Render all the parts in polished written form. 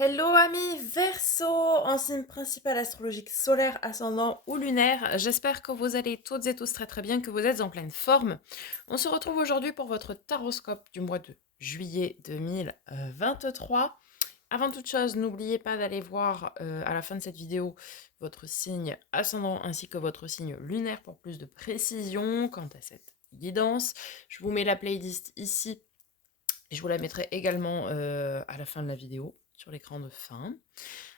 Hello amis Verseau, en signe principal astrologique solaire, ascendant ou lunaire. J'espère que vous allez toutes et tous très très bien, que vous êtes en pleine forme. On se retrouve aujourd'hui pour votre taroscope du mois de juillet 2023. Avant toute chose, n'oubliez pas d'aller voir à la fin de cette vidéo votre signe ascendant ainsi que votre signe lunaire pour plus de précision quant à cette guidance. Je vous mets la playlist ici et je vous la mettrai également à la fin de la vidéo, sur l'écran de fin.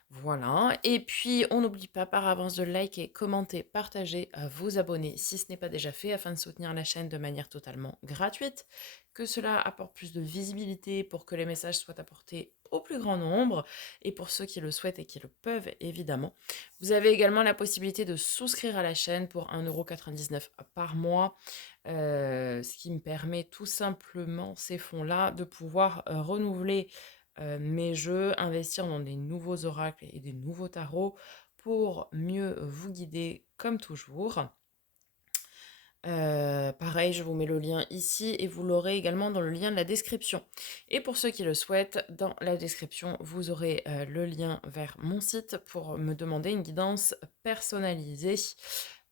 Voilà. Et puis, on n'oublie pas par avance de liker, commenter, partager, vous abonner si ce n'est pas déjà fait, afin de soutenir la chaîne de manière totalement gratuite. Que cela apporte plus de visibilité pour que les messages soient apportés au plus grand nombre et pour ceux qui le souhaitent et qui le peuvent, évidemment. Vous avez également la possibilité de souscrire à la chaîne pour 1,99 € par mois. Ce qui me permet tout simplement, ces fonds-là, de pouvoir renouveler mes jeux, investir dans des nouveaux oracles et des nouveaux tarots pour mieux vous guider comme toujours. Pareil, je vous mets le lien ici et vous l'aurez également dans le lien de la description. Et pour ceux qui le souhaitent, dans la description, vous aurez le lien vers mon site pour me demander une guidance personnalisée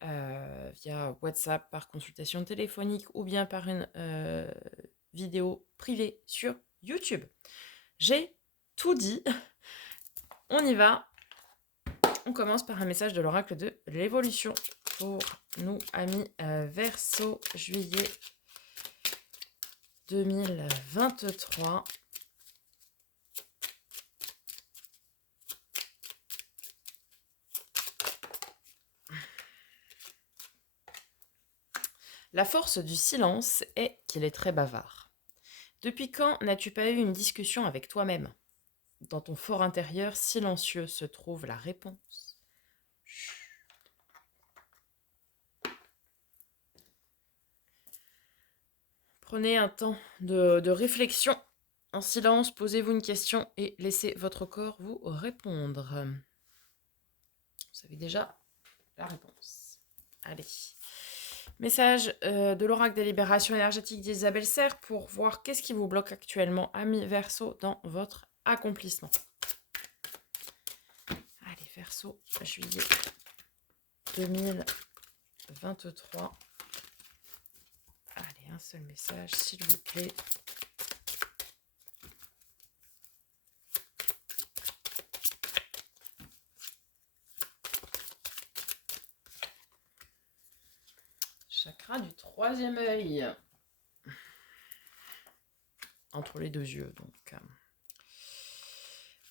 via WhatsApp, par consultation téléphonique ou bien par une vidéo privée sur YouTube. J'ai tout dit, on y va. On commence par un message de l'oracle de l'évolution pour nous, amis Verseau, juillet 2023. La force du silence est qu'il est très bavard. Depuis quand n'as-tu pas eu une discussion avec toi-même? Dans ton fort intérieur silencieux se trouve la réponse. Prenez un temps de réflexion. En silence, posez-vous une question et laissez votre corps vous répondre. Vous savez déjà la réponse. Allez. Message de l'oracle des libérations énergétiques d'Isabelle Serre pour voir qu'est-ce qui vous bloque actuellement, amis Verseau, dans votre accomplissement. Allez, Verseau, juillet 2023. Allez, un seul message, s'il vous plaît. Chakra du troisième œil. Entre les deux yeux, donc.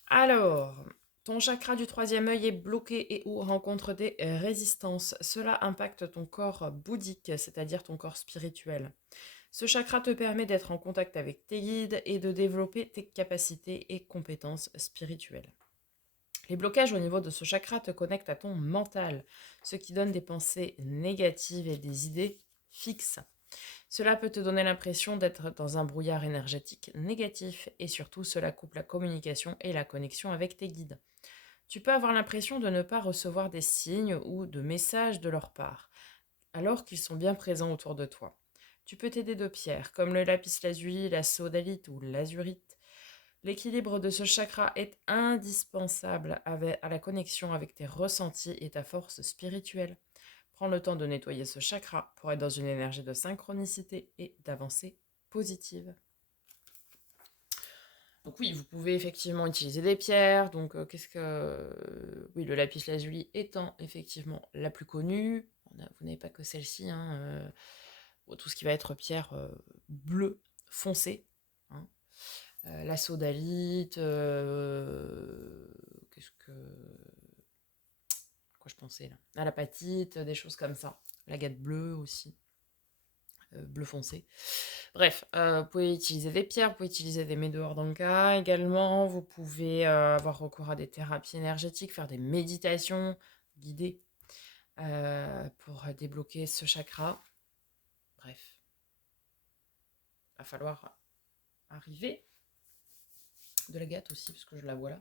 Alors, ton chakra du troisième œil est bloqué et ou rencontre des résistances. Cela impacte ton corps bouddhique, c'est-à-dire ton corps spirituel. Ce chakra te permet d'être en contact avec tes guides et de développer tes capacités et compétences spirituelles. Les blocages au niveau de ce chakra te connectent à ton mental, ce qui donne des pensées négatives et des idées fixes. Cela peut te donner l'impression d'être dans un brouillard énergétique négatif et surtout cela coupe la communication et la connexion avec tes guides. Tu peux avoir l'impression de ne pas recevoir des signes ou de messages de leur part, alors qu'ils sont bien présents autour de toi. Tu peux t'aider de pierres comme le lapis-lazuli, la sodalite ou l'azurite. L'équilibre de ce chakra est indispensable à la connexion avec tes ressentis et ta force spirituelle. Prends le temps de nettoyer ce chakra pour être dans une énergie de synchronicité et d'avancée positive. Donc oui, vous pouvez effectivement utiliser des pierres. Donc oui, le lapis lazuli étant effectivement la plus connue. Vous n'avez pas que celle-ci. Tout ce qui va être pierre bleue foncée. Hein. La sodalite. Qu'est-ce que... Quoi je pensais là? Ah, l'apatite, des choses comme ça. L'agate bleue aussi. Bleu foncé. Bref, vous pouvez utiliser des pierres, vous pouvez utiliser des médoors dans le cas. Également, vous pouvez avoir recours à des thérapies énergétiques, faire des méditations guidées pour débloquer ce chakra. Bref, il va falloir arriver. De la gâte aussi, parce que je la vois là.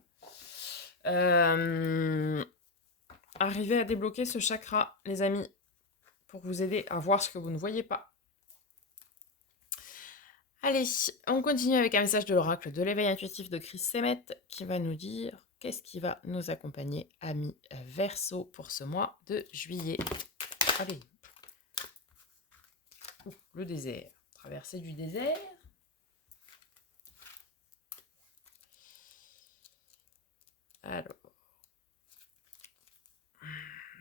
Arriver à débloquer ce chakra, les amis, pour vous aider à voir ce que vous ne voyez pas. Allez, on continue avec un message de l'oracle de l'éveil intuitif de Chris Semet qui va nous dire qu'est-ce qui va nous accompagner, amis Verseau, pour ce mois de juillet. Allez. Le désert. Traversée du désert. Alors.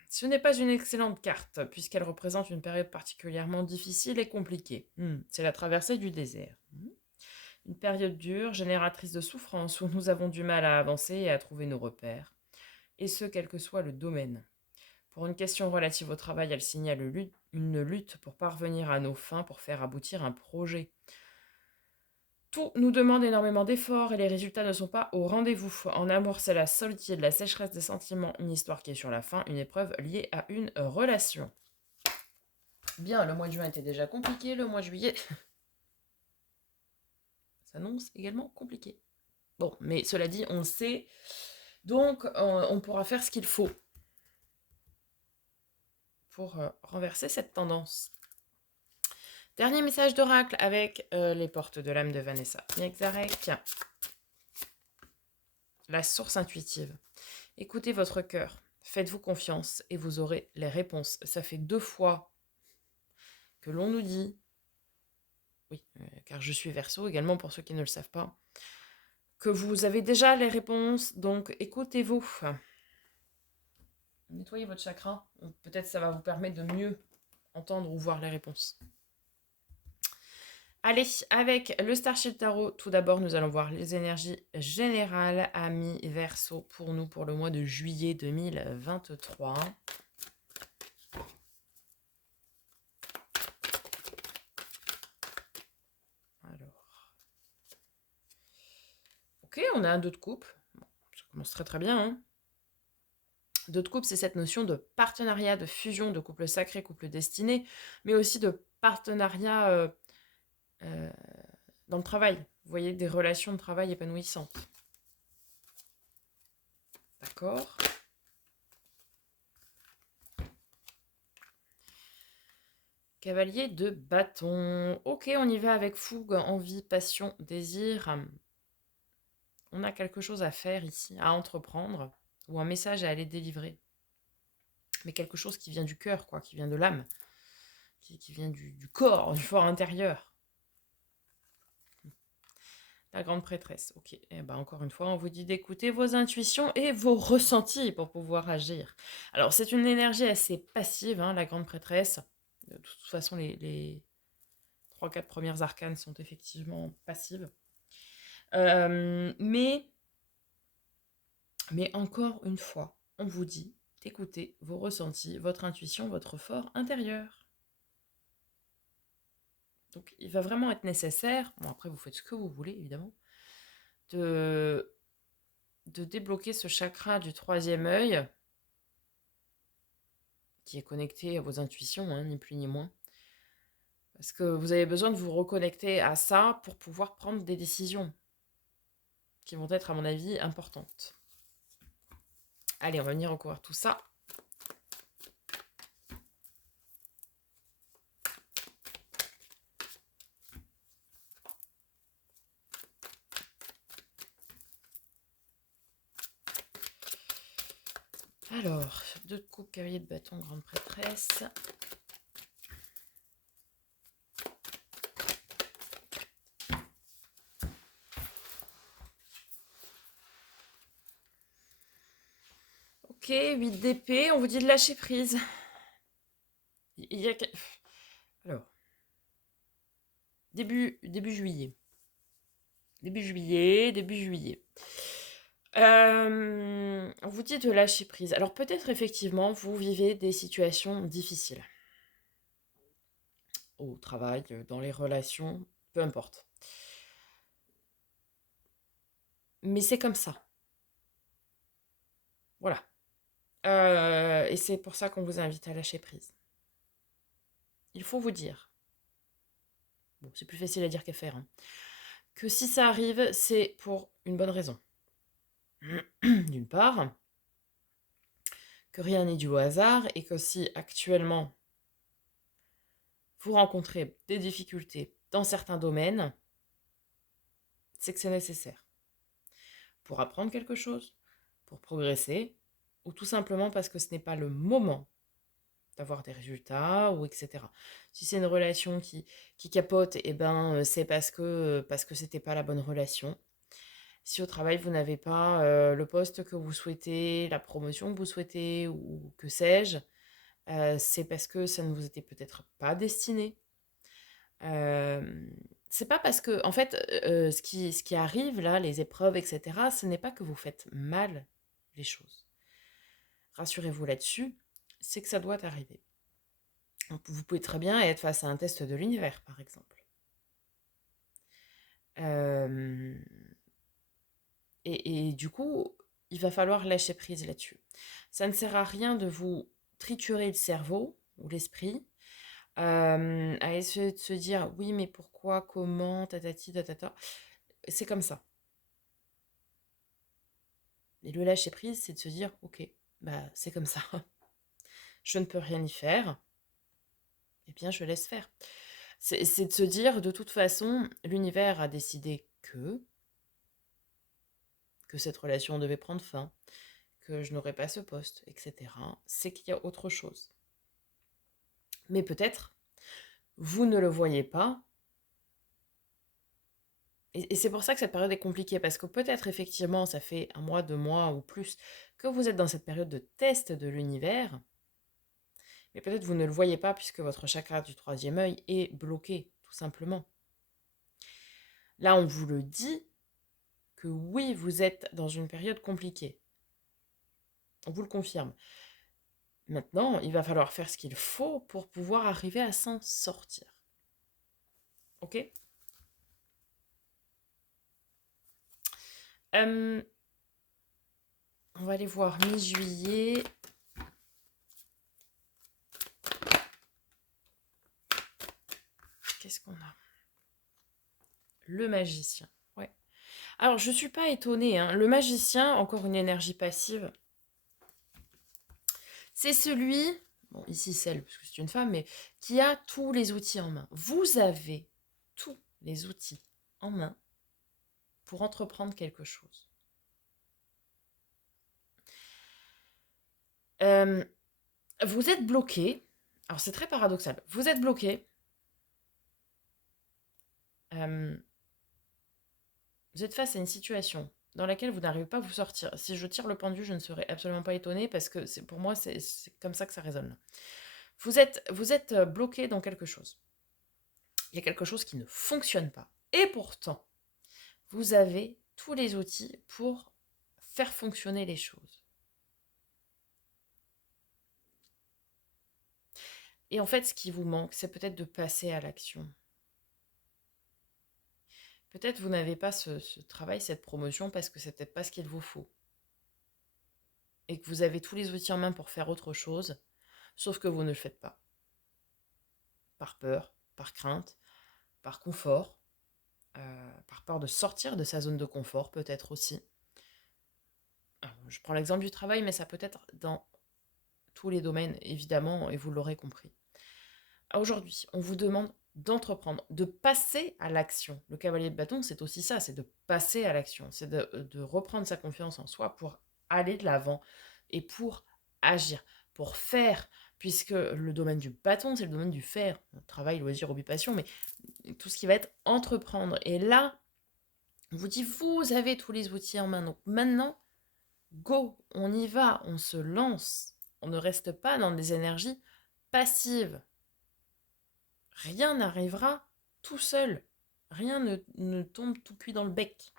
Ce n'est pas une excellente carte, puisqu'elle représente une période particulièrement difficile et compliquée. C'est la traversée du désert. Une période dure, génératrice de souffrance, où nous avons du mal à avancer et à trouver nos repères. Et ce, quel que soit le domaine. Pour une question relative au travail, elle signale une lutte pour parvenir à nos fins, pour faire aboutir un projet. Tout nous demande énormément d'efforts et les résultats ne sont pas au rendez-vous. En amour, c'est la solitude, la sécheresse des sentiments, une histoire qui est sur la fin, une épreuve liée à une relation. Bien, le mois de juin était déjà compliqué, le mois de juillet s'annonce également compliqué. Bon, mais cela dit, on le sait, donc on pourra faire ce qu'il faut pour renverser cette tendance. Dernier message d'oracle avec les portes de l'âme de Vanessa Niexarek. La source intuitive. Écoutez votre cœur, faites-vous confiance et vous aurez les réponses. Ça fait 2 fois que l'on nous dit, oui, car je suis Verseau également pour ceux qui ne le savent pas, que vous avez déjà les réponses, donc écoutez-vous. Nettoyez votre chakra, peut-être ça va vous permettre de mieux entendre ou voir les réponses. Allez, avec le Starship Tarot, tout d'abord, nous allons voir les énergies générales, amis Verseau, pour nous, pour le mois de juillet 2023. Alors. Ok, on a un 2 de coupe. Bon, ça commence très très bien. Hein. 2 de coupe, c'est cette notion de partenariat, de fusion, de couple sacré, couple destiné, mais aussi de partenariat dans le travail. Vous voyez, des relations de travail épanouissantes. D'accord. Cavalier de bâton. Ok, on y va avec fougue, envie, passion, désir. On a quelque chose à faire ici, à entreprendre, ou un message à aller délivrer. Mais quelque chose qui vient du cœur, quoi, qui vient de l'âme, qui vient du corps, du fort intérieur. La grande prêtresse, ok. Et ben encore une fois, on vous dit d'écouter vos intuitions et vos ressentis pour pouvoir agir. Alors, c'est une énergie assez passive, hein, la grande prêtresse. De toute façon, les 3-4 premières arcanes sont effectivement passives. Mais encore une fois, on vous dit d'écouter vos ressentis, votre intuition, votre fort intérieur. Donc, il va vraiment être nécessaire, bon après vous faites ce que vous voulez évidemment, de débloquer ce chakra du 3e œil, qui est connecté à vos intuitions, hein, ni plus ni moins. Parce que vous avez besoin de vous reconnecter à ça pour pouvoir prendre des décisions qui vont être, à mon avis, importantes. Allez, on va venir recouvrir tout ça. Alors, 2 de coupe, cavalier de bâton, grande prêtresse. Ok, 8 d'épée, on vous dit de lâcher prise. Il y a... Alors, début juillet. Début juillet. On vous dit de lâcher prise. Alors peut-être effectivement, vous vivez des situations difficiles. Au travail, dans les relations, peu importe. Mais c'est comme ça. Voilà. Et c'est pour ça qu'on vous invite à lâcher prise. Il faut vous dire, bon, c'est plus facile à dire qu'à faire, hein, que si ça arrive, c'est pour une bonne raison. D'une part, que rien n'est dû au hasard et que si actuellement vous rencontrez des difficultés dans certains domaines, c'est que c'est nécessaire pour apprendre quelque chose, pour progresser, ou tout simplement parce que ce n'est pas le moment d'avoir des résultats, ou etc. Si c'est une relation qui capote, eh ben, c'est parce que c'était pas la bonne relation. Si au travail, vous n'avez pas le poste que vous souhaitez, la promotion que vous souhaitez, ou que sais-je, c'est parce que ça ne vous était peut-être pas destiné. Euh, c'est pas parce que, en fait, ce qui arrive là, les épreuves, etc., ce n'est pas que vous faites mal les choses. Rassurez-vous là-dessus, c'est que ça doit arriver. Vous pouvez très bien être face à un test de l'univers, par exemple. Euh, et du coup, il va falloir lâcher prise là-dessus. Ça ne sert à rien de vous triturer le cerveau ou l'esprit, à essayer de se dire oui, mais pourquoi, comment, tatati, tatata. C'est comme ça. Et le lâcher prise, c'est de se dire ok, bah c'est comme ça. Je ne peux rien y faire. Eh bien, je laisse faire. C'est de se dire de toute façon, l'univers a décidé que cette relation devait prendre fin, que je n'aurais pas ce poste, etc. C'est qu'il y a autre chose. Mais peut-être, vous ne le voyez pas. Et c'est pour ça que cette période est compliquée, parce que peut-être effectivement, ça fait 1 mois, 2 mois ou plus que vous êtes dans cette période de test de l'univers, mais peut-être vous ne le voyez pas puisque votre chakra du troisième œil est bloqué, tout simplement. Là, on vous le dit que oui, vous êtes dans une période compliquée. On vous le confirme. Maintenant, il va falloir faire ce qu'il faut pour pouvoir arriver à s'en sortir. Ok? On va aller voir mi-juillet. Qu'est-ce qu'on a? Le magicien. Ouais. Alors, je ne suis pas étonnée, hein. Le magicien, encore une énergie passive, c'est celui, bon, ici celle, parce que c'est une femme, mais qui a tous les outils en main. Vous avez tous les outils en main pour entreprendre quelque chose. Vous êtes bloqué. Alors, c'est très paradoxal. Vous êtes bloqué. Vous êtes face à une situation dans laquelle vous n'arrivez pas à vous sortir. Si je tire le pendu, je ne serais absolument pas étonnée parce que pour moi, c'est comme ça que ça résonne. Vous êtes bloqué dans quelque chose. Il y a quelque chose qui ne fonctionne pas. Et pourtant, vous avez tous les outils pour faire fonctionner les choses. Et en fait, ce qui vous manque, c'est peut-être de passer à l'action. Peut-être vous n'avez pas ce travail, cette promotion, parce que c'est peut-être pas ce qu'il vous faut. Et que vous avez tous les outils en main pour faire autre chose, sauf que vous ne le faites pas. Par peur, par crainte, par confort, par peur de sortir de sa zone de confort peut-être aussi. Alors, je prends l'exemple du travail, mais ça peut être dans tous les domaines, évidemment, et vous l'aurez compris. Aujourd'hui, on vous demande d'entreprendre, de passer à l'action. Le cavalier de bâton, c'est aussi ça, c'est de passer à l'action, c'est de reprendre sa confiance en soi pour aller de l'avant et pour agir, pour faire, puisque le domaine du bâton, c'est le domaine du faire, travail, loisir, hobby, passion, mais tout ce qui va être entreprendre. Et là, on vous dit, vous avez tous les outils en main. Donc maintenant, go, on y va, on se lance. On ne reste pas dans des énergies passives. Rien n'arrivera tout seul. Rien ne tombe tout cuit dans le bec.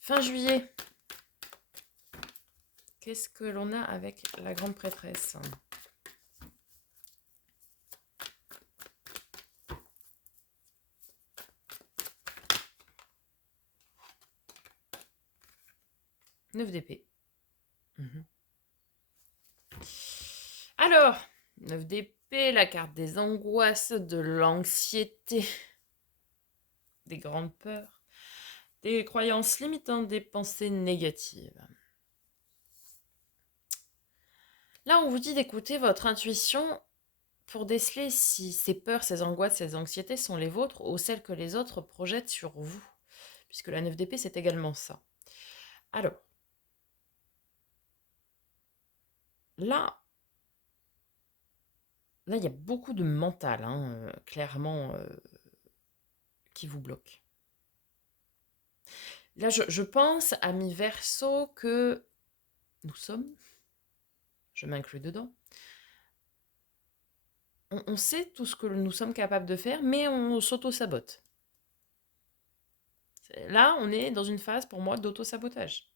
Fin juillet. Qu'est-ce que l'on a avec la grande prêtresse ? Neuf d'épée. Alors, 9 d'épée, la carte des angoisses, de l'anxiété, des grandes peurs, des croyances limitantes, des pensées négatives. Là, on vous dit d'écouter votre intuition pour déceler si ces peurs, ces angoisses, ces anxiétés sont les vôtres ou celles que les autres projettent sur vous. Puisque la 9 d'épée, c'est également ça. Alors, là, il y a beaucoup de mental, hein, clairement, qui vous bloque. Là, je pense à mi-verso que nous sommes, je m'inclus dedans, on sait tout ce que nous sommes capables de faire, mais on s'auto-sabote. Là, on est dans une phase, pour moi, d'auto-sabotage.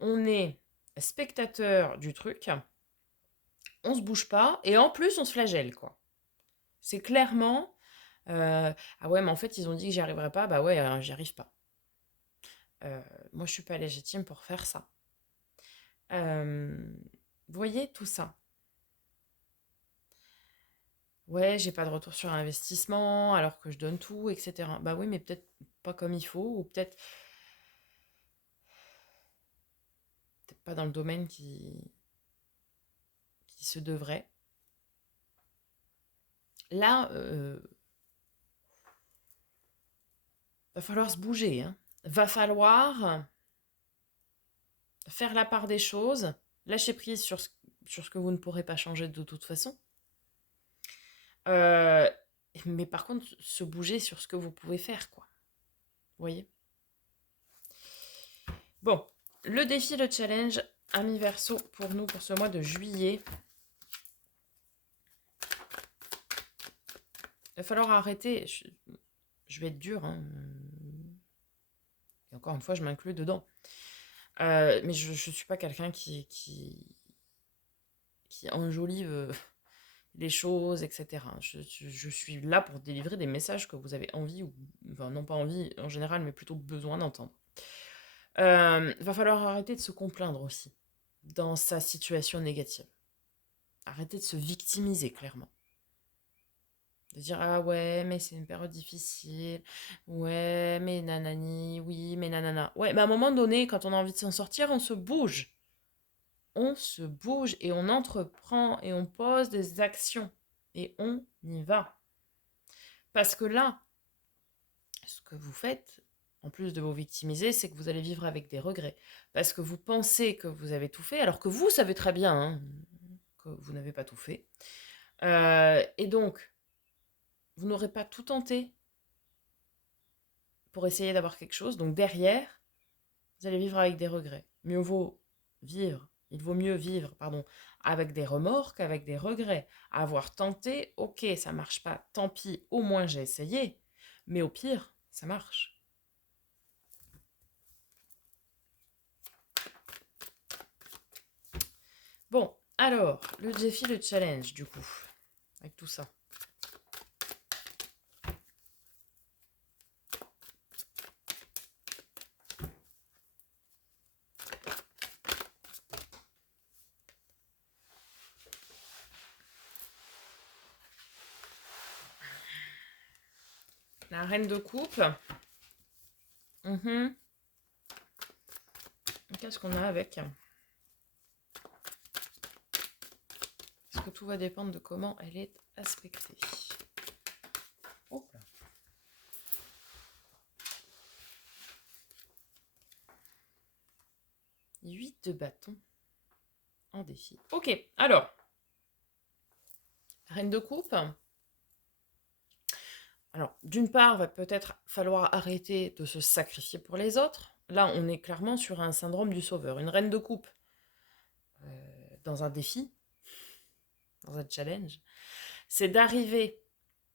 On est spectateur du truc, on se bouge pas, et en plus, on se flagelle, quoi. C'est clairement, ah ouais, mais en fait, ils ont dit que j'y arriverais pas, bah ouais, j'y arrive pas. Moi, je suis pas légitime pour faire ça. Vous voyez tout ça? Ouais, j'ai pas de retour sur investissement alors que je donne tout, etc. Bah oui, mais peut-être pas comme il faut, ou peut-être pas dans le domaine qui se devrait. Là, va falloir se bouger, hein. Va falloir faire la part des choses, lâcher prise sur ce que vous ne pourrez pas changer de toute façon. Euh, mais par contre, se bouger sur ce que vous pouvez faire, quoi. Vous voyez? Bon, le défi, le challenge, ami Verseau, pour nous, pour ce mois de juillet. Il va falloir arrêter. Je vais être dure, hein. Et encore une fois, je m'inclus dedans. Mais je ne suis pas quelqu'un qui enjolive les choses, etc. Je suis là pour délivrer des messages que vous avez envie, ou enfin, non pas envie en général, mais plutôt besoin d'entendre. Va falloir arrêter de se complaindre aussi dans sa situation négative. Arrêter de se victimiser, clairement. De dire, ah ouais, mais c'est une période difficile. Ouais, mais nanani, oui, mais nanana. Ouais, mais à un moment donné, quand on a envie de s'en sortir, on se bouge. On se bouge et on entreprend et on pose des actions. Et on y va. Parce que là, ce que vous faites, en plus de vous victimiser, c'est que vous allez vivre avec des regrets. Parce que vous pensez que vous avez tout fait, alors que vous savez très bien, hein, que vous n'avez pas tout fait. Et donc, vous n'aurez pas tout tenté pour essayer d'avoir quelque chose. Donc derrière, vous allez vivre avec des regrets. Il vaut mieux vivre, pardon, avec des remords qu'avec des regrets. Avoir tenté, ok, ça marche pas, tant pis, au moins j'ai essayé. Mais au pire, ça marche. Bon, alors, le défi, le challenge, du coup, avec tout ça. La reine de coupe. Qu'est-ce qu'on a avec? Parce que tout va dépendre de comment elle est aspectée. Oh là. 8 de bâton en défi. Ok, alors. Reine de coupe. Alors, d'une part, va peut-être falloir arrêter de se sacrifier pour les autres. Là, on est clairement sur un syndrome du sauveur. Une reine de coupe dans un défi, dans un challenge, c'est d'arriver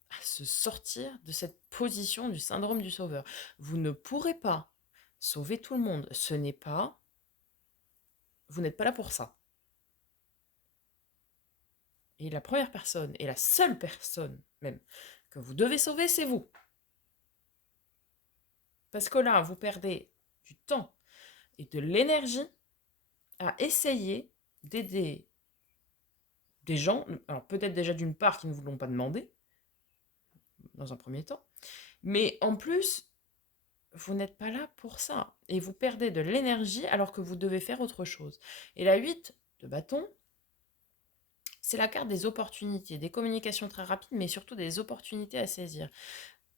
à se sortir de cette position du syndrome du sauveur. Vous ne pourrez pas sauver tout le monde. Ce n'est pas... Vous n'êtes pas là pour ça. Et la première personne, et la seule personne même, que vous devez sauver, c'est vous. Parce que là, vous perdez du temps et de l'énergie à essayer d'aider des gens, alors peut-être déjà d'une part qui ne vous l'ont pas demandé, dans un premier temps, mais en plus, vous n'êtes pas là pour ça. Et vous perdez de l'énergie alors que vous devez faire autre chose. Et la 8 de bâton, C'est la carte des opportunités, des communications très rapides, mais surtout des opportunités à saisir.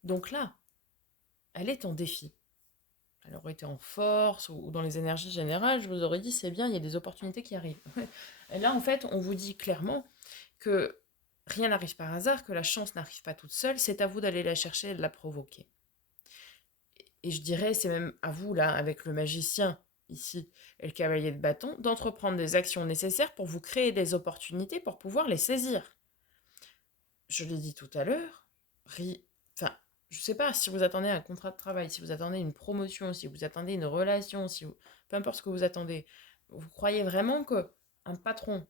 Donc là, elle est en défi. Elle aurait été en force ou dans les énergies générales, je vous aurais dit c'est bien, il y a des opportunités qui arrivent. Et là, en fait, on vous dit clairement que rien n'arrive par hasard, que la chance n'arrive pas toute seule, c'est à vous d'aller la chercher et de la provoquer. Et je dirais, c'est même à vous, là, avec le magicien ici et le cavalier de bâton, d'entreprendre des actions nécessaires pour vous créer des opportunités pour pouvoir les saisir. Je l'ai dit tout à l'heure, enfin, je sais pas, si vous attendez un contrat de travail, si vous attendez une promotion, si vous attendez une relation, peu importe ce que vous attendez, vous croyez vraiment que un patron,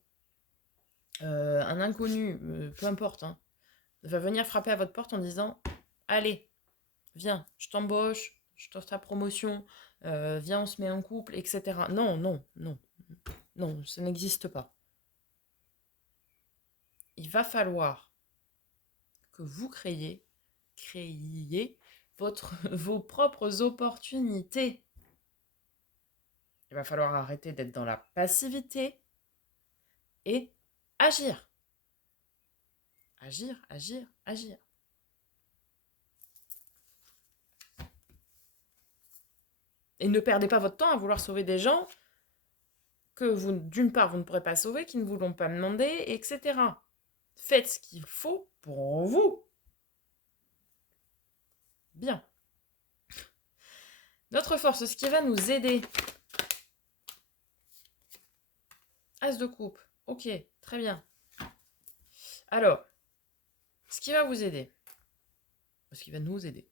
un inconnu, peu importe, hein, va venir frapper à votre porte en disant allez, viens, je t'embauche, je t'offre ta promotion, viens, on se met en couple, etc. Non, non, non, non, ça n'existe pas. Il va falloir que vous créiez vos propres opportunités. Il va falloir arrêter d'être dans la passivité et agir. Agir, agir, agir. Et ne perdez pas votre temps à vouloir sauver des gens que vous, d'une part, vous ne pourrez pas sauver, qui ne vous l'ont pas demandé, etc. Faites ce qu'il faut pour vous. Bien. Notre force, ce qui va nous aider. As de coupe. Ok, très bien. Alors, ce qui va vous aider, ce qui va nous aider,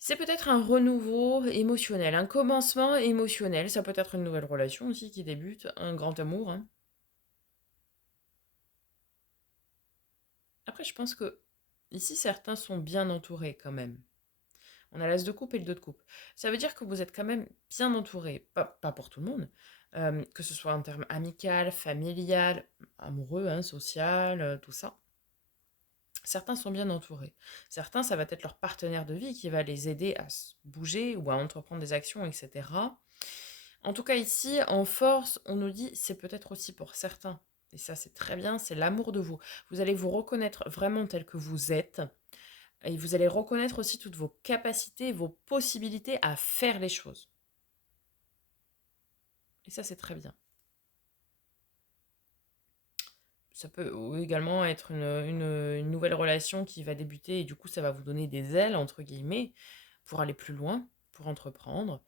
c'est peut-être un renouveau émotionnel, un commencement émotionnel. Ça peut être une nouvelle relation aussi qui débute, un grand amour. Hein. Après, je pense que ici, certains sont bien entourés quand même. On a l'as de coupe et le 2 de coupe. Ça veut dire que vous êtes quand même bien entouré, pas pour tout le monde, que ce soit en termes amical, familial, amoureux, hein, social, tout ça. Certains sont bien entourés. Certains, ça va être leur partenaire de vie qui va les aider à se bouger ou à entreprendre des actions, etc. En tout cas, ici, en force, on nous dit, c'est peut-être aussi pour certains, et ça c'est très bien, c'est l'amour de vous. Vous allez vous reconnaître vraiment tel que vous êtes, et vous allez reconnaître aussi toutes vos capacités, vos possibilités à faire les choses. Et ça, c'est très bien. Ça peut également être une nouvelle relation qui va débuter et du coup, ça va vous donner des ailes, entre guillemets, pour aller plus loin, pour entreprendre.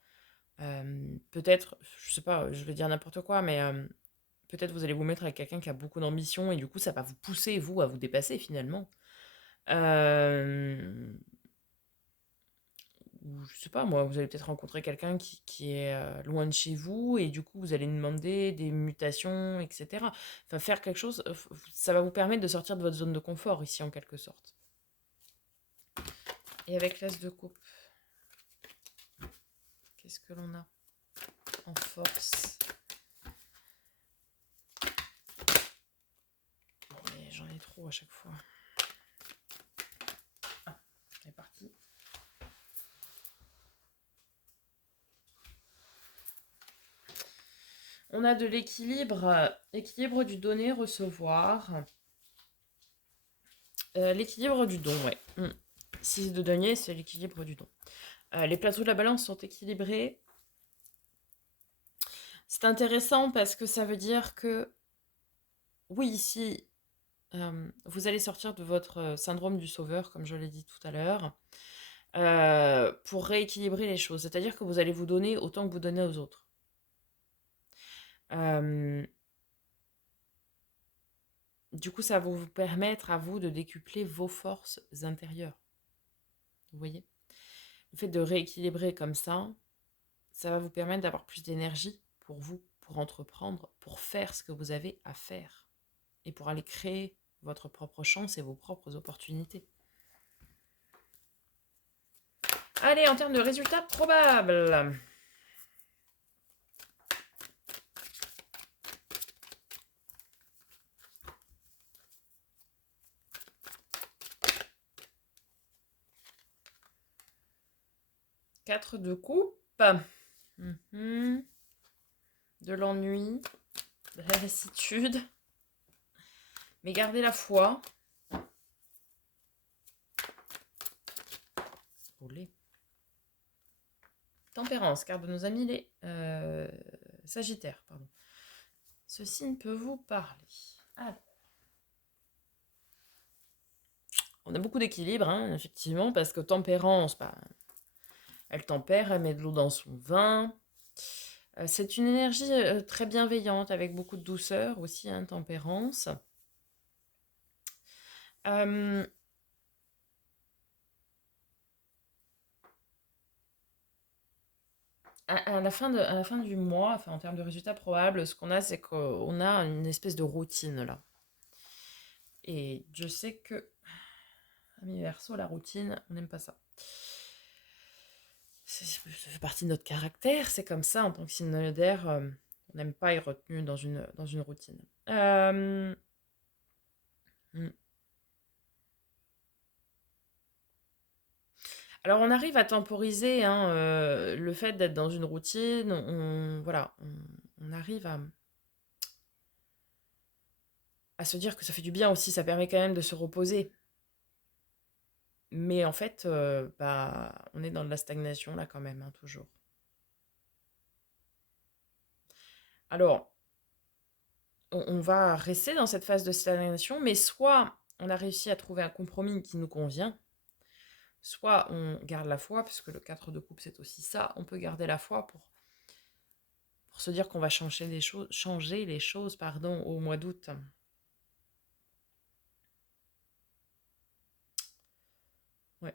Peut-être, je sais pas, je vais dire n'importe quoi, mais peut-être vous allez vous mettre avec quelqu'un qui a beaucoup d'ambition et du coup, ça va vous pousser, vous, à vous dépasser finalement. Ou je sais pas, moi, vous allez peut-être rencontrer quelqu'un qui est loin de chez vous et du coup, vous allez demander des mutations, etc. Enfin, faire quelque chose, ça va vous permettre de sortir de votre zone de confort ici, en quelque sorte. Et avec l'as de coupe, qu'est-ce que l'on a en force? Mais j'en ai trop à chaque fois. Ah, c'est parti. On a de l'équilibre, équilibre du donner-recevoir. L'équilibre du don, ouais. 6 de denier, c'est l'équilibre du don. Les plateaux de la balance sont équilibrés. C'est intéressant parce que ça veut dire que, oui, ici, vous allez sortir de votre syndrome du sauveur, comme je l'ai dit tout à l'heure, pour rééquilibrer les choses. C'est-à-dire que vous allez vous donner autant que vous donnez aux autres. Du coup, ça va vous permettre à vous de décupler vos forces intérieures. Vous voyez? Le fait de rééquilibrer comme ça va vous permettre d'avoir plus d'énergie pour vous, pour entreprendre, pour faire ce que vous avez à faire et pour aller créer votre propre chance et vos propres opportunités. Allez, en termes de résultats probables. Quatre de coupe. De l'ennui, de la lassitude. Mais gardez la foi. Olé. Tempérance, carte de nos amis les Sagittaires, pardon. Ce signe peut vous parler. Alors, on a beaucoup d'équilibre, hein, effectivement, parce que tempérance, bah, elle tempère, elle met de l'eau dans son vin. C'est une énergie très bienveillante, avec beaucoup de douceur aussi, hein, tempérance. Euh, à la fin du mois, enfin, en termes de résultats probables, ce qu'on a, c'est qu'on a une espèce de routine là. Et je sais que, ami Verseau, la routine, on n'aime pas ça. Ça fait partie de notre caractère, c'est comme ça en tant que signe d'air, on n'aime pas être retenu dans une routine. Hmm. Alors on arrive à temporiser hein, le fait d'être dans une routine, voilà, on arrive à se dire que ça fait du bien aussi, ça permet quand même de se reposer. Mais en fait, bah, on est dans de la stagnation là quand même, hein, toujours. Alors, on va rester dans cette phase de stagnation, mais soit on a réussi à trouver un compromis qui nous convient, soit on garde la foi, parce que le 4 de coupe c'est aussi ça, on peut garder la foi pour se dire qu'on va changer les choses pardon, au mois d'août. Ouais.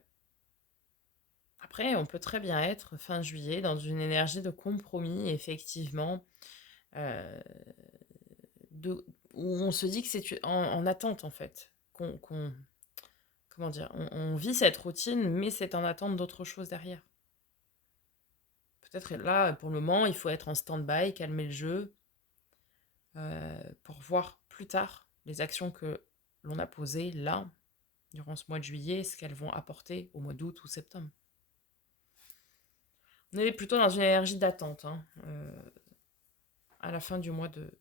Après, on peut très bien être fin juillet dans une énergie de compromis, effectivement, euh, où on se dit que c'est en attente en fait, comment dire, on vit cette routine, mais c'est en attente d'autre chose derrière. Peut-être là, pour le moment, il faut être en stand-by, calmer le jeu, pour voir plus tard les actions que l'on a posées là, durant ce mois de juillet, ce qu'elles vont apporter au mois d'août ou septembre. On est plutôt dans une énergie d'attente hein, à la fin du mois de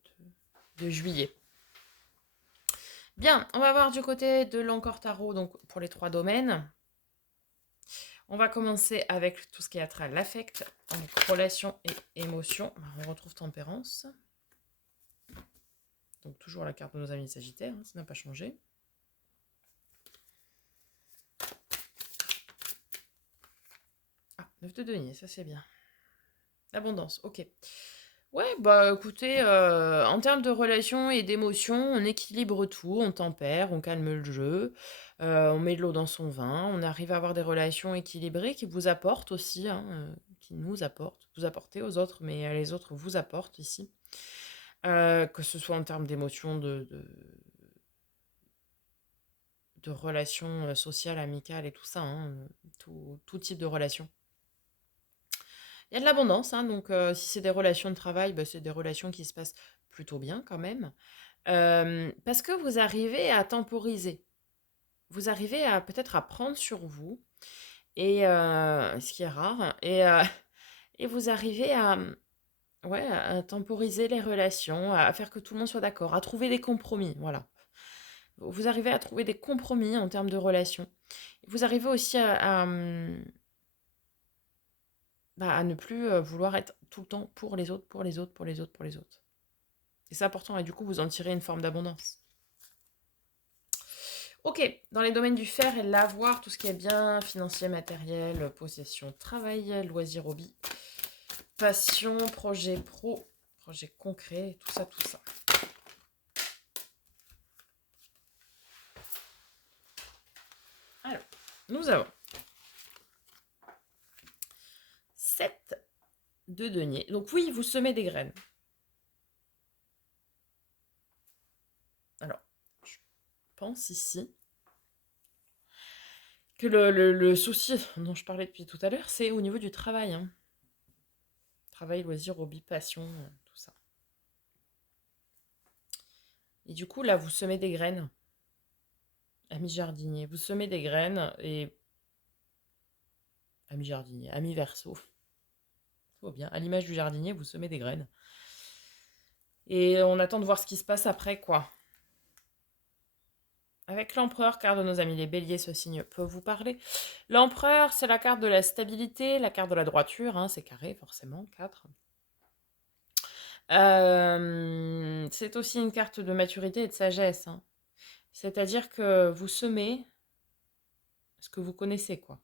juillet. Bien, on va voir du côté de l'Encore Tarot, donc pour les 3 domaines. On va commencer avec tout ce qui a trait à l'affect, donc relation et émotion. On retrouve tempérance. Donc toujours la carte de nos amis Sagittaires, hein, ça n'a pas changé. Ah, 9 de denier, ça c'est bien. Abondance, ok. Ouais, bah écoutez, en termes de relations et d'émotions, on équilibre tout, on tempère, on calme le jeu, on met de l'eau dans son vin, on arrive à avoir des relations équilibrées qui vous apportent aussi, hein, qui nous apportent. Vous apportez aux autres, mais les autres vous apportent ici. Que ce soit en termes d'émotions, de relations sociales, amicales et tout ça, hein, tout type de relations. Il y a de l'abondance, hein, donc si c'est des relations de travail, bah, c'est des relations qui se passent plutôt bien quand même. Parce que vous arrivez à temporiser. Vous arrivez à peut-être à prendre sur vous, et ce qui est rare, et vous arrivez ouais, à temporiser les relations, à faire que tout le monde soit d'accord, à trouver des compromis, voilà. Vous arrivez à trouver des compromis en termes de relations. Vous arrivez aussi à ne plus vouloir être tout le temps pour les autres, pour les autres, pour les autres, pour les autres. Et c'est important, et du coup, vous en tirez une forme d'abondance. Ok, dans les domaines du faire et de l'avoir, tout ce qui est bien, financier, matériel, possession, travail, loisir, hobby, passion, projet pro, projet concret, tout ça, tout ça. Alors, nous avons 7 de denier. Donc oui, vous semez des graines. Alors, je pense ici que le souci dont je parlais depuis tout à l'heure, c'est au niveau du travail. Hein. Travail, loisir, hobby, passion, tout ça. Et du coup, là, vous semez des graines. Ami jardinier, vous semez des graines et... Ami jardinier, ami verso. Tout va bien. À l'image du jardinier, vous semez des graines. Et on attend de voir ce qui se passe après, quoi. Avec l'empereur, carte de nos amis les béliers, ce signe peut vous parler. L'empereur, c'est la carte de la stabilité, la carte de la droiture, hein, c'est carré forcément, 4. C'est aussi une carte de maturité et de sagesse, hein. C'est-à-dire que vous semez ce que vous connaissez, quoi.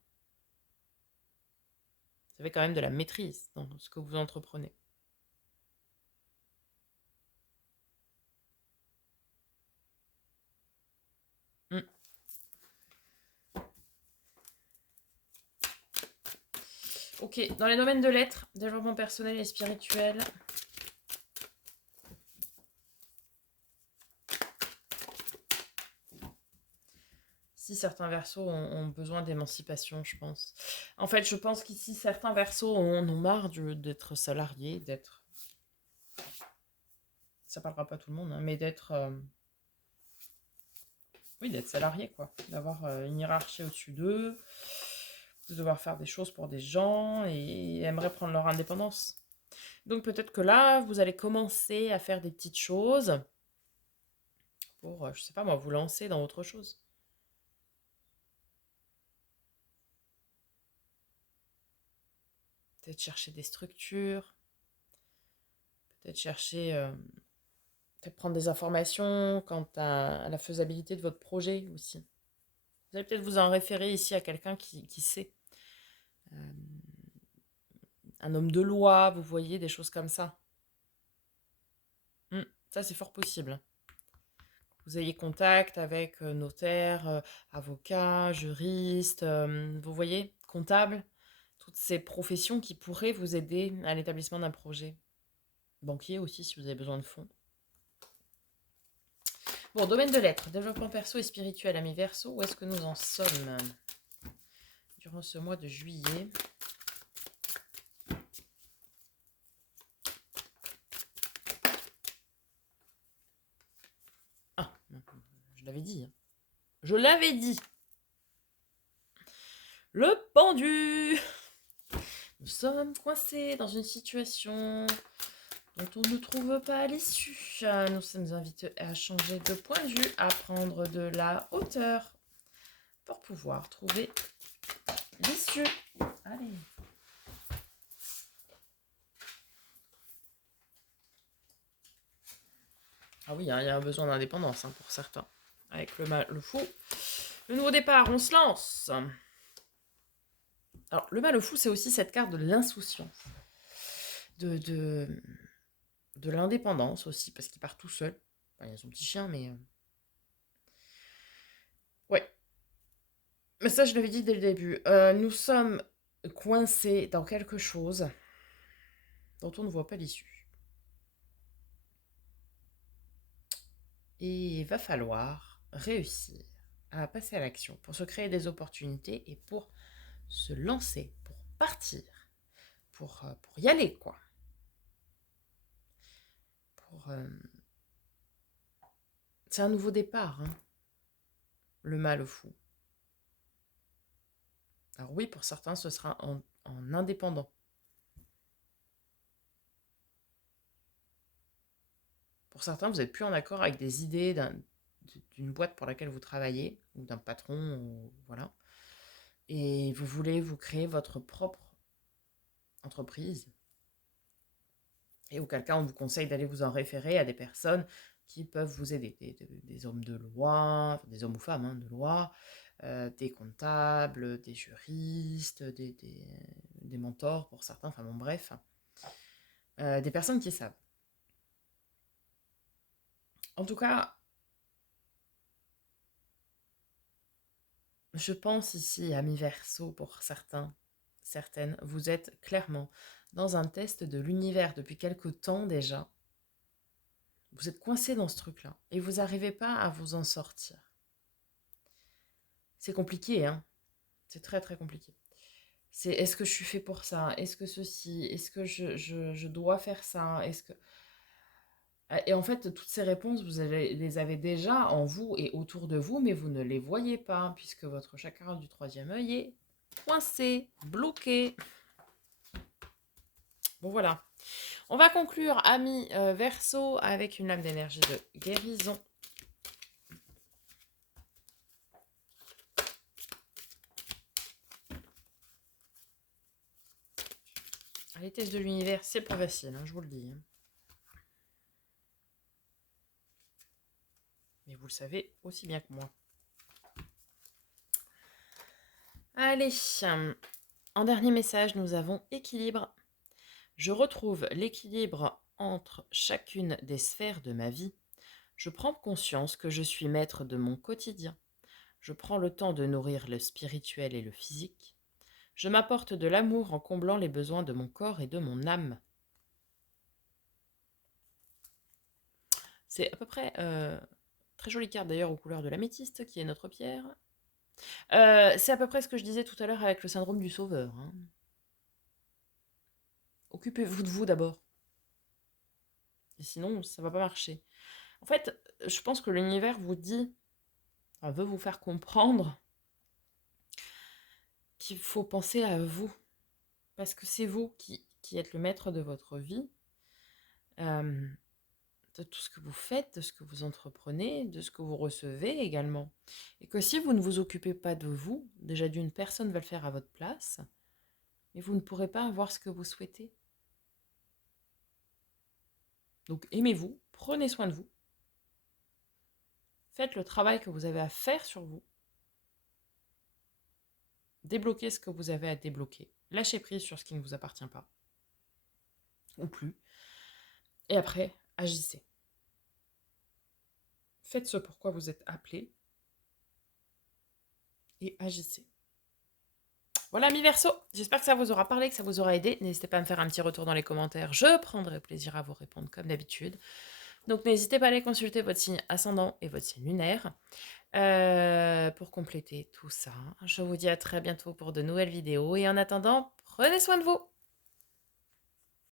Vous avez quand même de la maîtrise dans ce que vous entreprenez. Mm. Ok, dans les domaines de l'être, développement personnel et spirituel. Si certains versos ont besoin d'émancipation, je pense. En fait, je pense qu'ici, certains versos en ont marre d'être salariés, d'être... Ça parlera pas à tout le monde, hein, mais d'être... Oui, d'être salarié, quoi. D'avoir une hiérarchie au-dessus d'eux, de devoir faire des choses pour des gens et aimeraient prendre leur indépendance. Donc peut-être que là, vous allez commencer à faire des petites choses pour, je sais pas moi, vous lancer dans autre chose. Peut-être chercher des structures, peut-être chercher, peut-être prendre des informations quant à la faisabilité de votre projet aussi. Vous allez peut-être vous en référer ici à quelqu'un qui sait. Euh, un homme de loi, vous voyez, des choses comme ça. Ça, c'est fort possible. Vous ayez contact avec notaire, avocat, juriste, vous voyez, comptable, toutes ces professions qui pourraient vous aider à l'établissement d'un projet. Banquier aussi, si vous avez besoin de fonds. Bon, domaine de l'être, développement perso et spirituel, ami Verseau, où est-ce que nous en sommes durant ce mois de juillet? Ah, je l'avais dit. Je l'avais dit. Le pendu. Nous sommes coincés dans une situation dont on ne trouve pas l'issue. Nous sommes invités à changer de point de vue, à prendre de la hauteur pour pouvoir trouver l'issue. Allez. Ah oui, hein, il y a un besoin d'indépendance hein, pour certains. Avec le fou. Le nouveau départ, on se lance. Alors, le mal fou, c'est aussi cette carte de l'insouciance. De l'indépendance aussi, parce qu'il part tout seul. Enfin, il y a son petit chien, mais... Ouais. Mais ça, je l'avais dit dès le début. Nous sommes coincés dans quelque chose dont on ne voit pas l'issue. Et il va falloir réussir à passer à l'action pour se créer des opportunités et pour se lancer, pour partir, pour y aller, quoi. C'est un nouveau départ, hein, le mal fou. Alors oui, pour certains, ce sera en indépendant. Pour certains, vous n'êtes plus en accord avec des idées d'une boîte pour laquelle vous travaillez, ou d'un patron, ou, voilà. Et vous voulez vous créer votre propre entreprise. Et auquel cas, on vous conseille d'aller vous en référer à des personnes qui peuvent vous aider. Des hommes de loi, des hommes ou femmes hein, de loi, des comptables, des juristes, des mentors pour certains, enfin bon bref. Des personnes qui savent. En tout cas, je pense ici à mi-verso pour certains, certaines, vous êtes clairement dans un test de l'univers depuis quelque temps déjà. Vous êtes coincé dans ce truc-là et vous n'arrivez pas à vous en sortir. C'est compliqué, hein. C'est très très compliqué. C'est est-ce que je suis fait pour ça? Est-ce que ceci? Est-ce que je dois faire ça? Est-ce que... Et en fait, toutes ces réponses, les avez déjà en vous et autour de vous, mais vous ne les voyez pas, puisque votre chakra du troisième œil est coincé, bloqué. Bon, voilà. On va conclure, amis Verseau, avec une lame d'énergie de guérison. Les tests de l'univers, c'est pas facile, hein, je vous le dis. Hein. Mais vous le savez aussi bien que moi. Allez, en dernier message, nous avons équilibre. Je retrouve l'équilibre entre chacune des sphères de ma vie. Je prends conscience que je suis maître de mon quotidien. Je prends le temps de nourrir le spirituel et le physique. Je m'apporte de l'amour en comblant les besoins de mon corps et de mon âme. C'est à peu près très jolie carte d'ailleurs aux couleurs de l'améthyste qui est notre pierre. C'est à peu près ce que je disais tout à l'heure avec le syndrome du sauveur. Hein. Occupez-vous de vous d'abord. Et sinon, ça va pas marcher. En fait, je pense que l'univers vous dit, veut vous faire comprendre qu'il faut penser à vous. Parce que c'est vous qui êtes le maître de votre vie, de tout ce que vous faites, de ce que vous entreprenez, de ce que vous recevez également. Et que si vous ne vous occupez pas de vous, déjà d'une personne va le faire à votre place, mais vous ne pourrez pas avoir ce que vous souhaitez. Donc aimez-vous, prenez soin de vous, faites le travail que vous avez à faire sur vous, débloquez ce que vous avez à débloquer, lâchez prise sur ce qui ne vous appartient pas, ou plus, et après, agissez. Faites ce pourquoi vous êtes appelé, et agissez. Voilà, mi Verseau, j'espère que ça vous aura parlé, que ça vous aura aidé. N'hésitez pas à me faire un petit retour dans les commentaires, je prendrai plaisir à vous répondre comme d'habitude. Donc n'hésitez pas à aller consulter votre signe ascendant et votre signe lunaire pour compléter tout ça. Je vous dis à très bientôt pour de nouvelles vidéos et en attendant, prenez soin de vous.